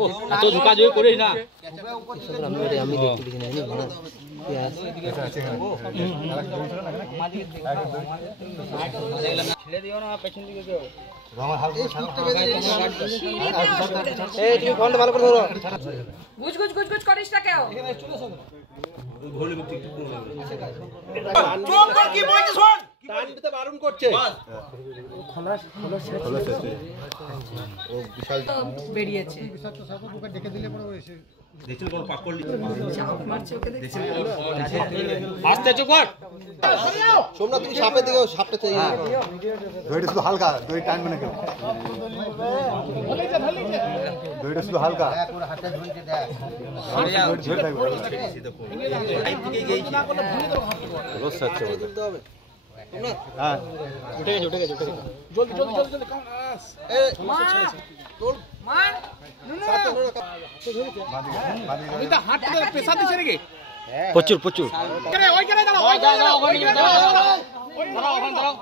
ও এত ঝুঁকাঝুঁকি করিস না। আমি দেখতে পেয়েছি না ভাড়া ছেড়ে দিও না পেছন দিকে কেউ। এই তুমি ফোনটা ভালো করে ধরো। গুজ গুজ গুজ গুজ করিস না কেউ। চুপ কর, কি বলছিস শোন। টান দিতে বারণ করছে। খলাস ও বিশাল বেরিয়েছে। ডেকে দিলে পরে এসে দেখছিল কোন পাক করলি। চাপ মারছে ওকে দেখছি। আস্তে চুপ কর। সোমনাথ তুমি সাপের দিকে সাপটা চাই। দইটা শুধু হালকা, দই টানবে না কেউ। দইটা শুধু হালকা। পুরো হাতে ঝুলতে দেয়। ঝুল থাকবে। টাইম থেকে গেছি। রোজ সাচ্ছে বলতে হবে। সোমনাথ হ্যাঁ উঠে গেছে জলদি এ তোর মার নুনু আমি তো হাত ধরে পেশা দিছে নাকি? প্রচুর প্রচুর ওইখানে দাঁড়াও, ওইখানে দাঁড়াও, ওইখানে দাঁড়াও।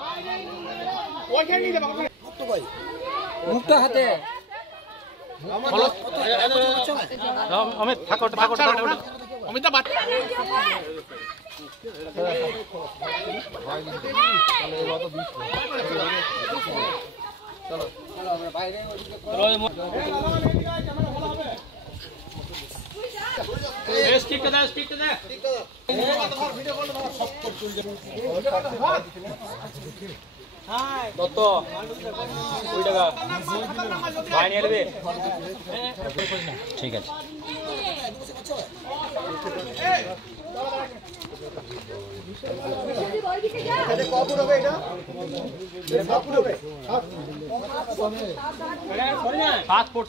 ওইখানে নিয়ে যাবো। মুখটা হাতে আমি থাকো অমিতা বাচ্চা দত্ত 20 টাকা ভাই নিয়ে নেবে। ঠিক আছে কখন হবে এটা? কখন হবে? 7 ফুট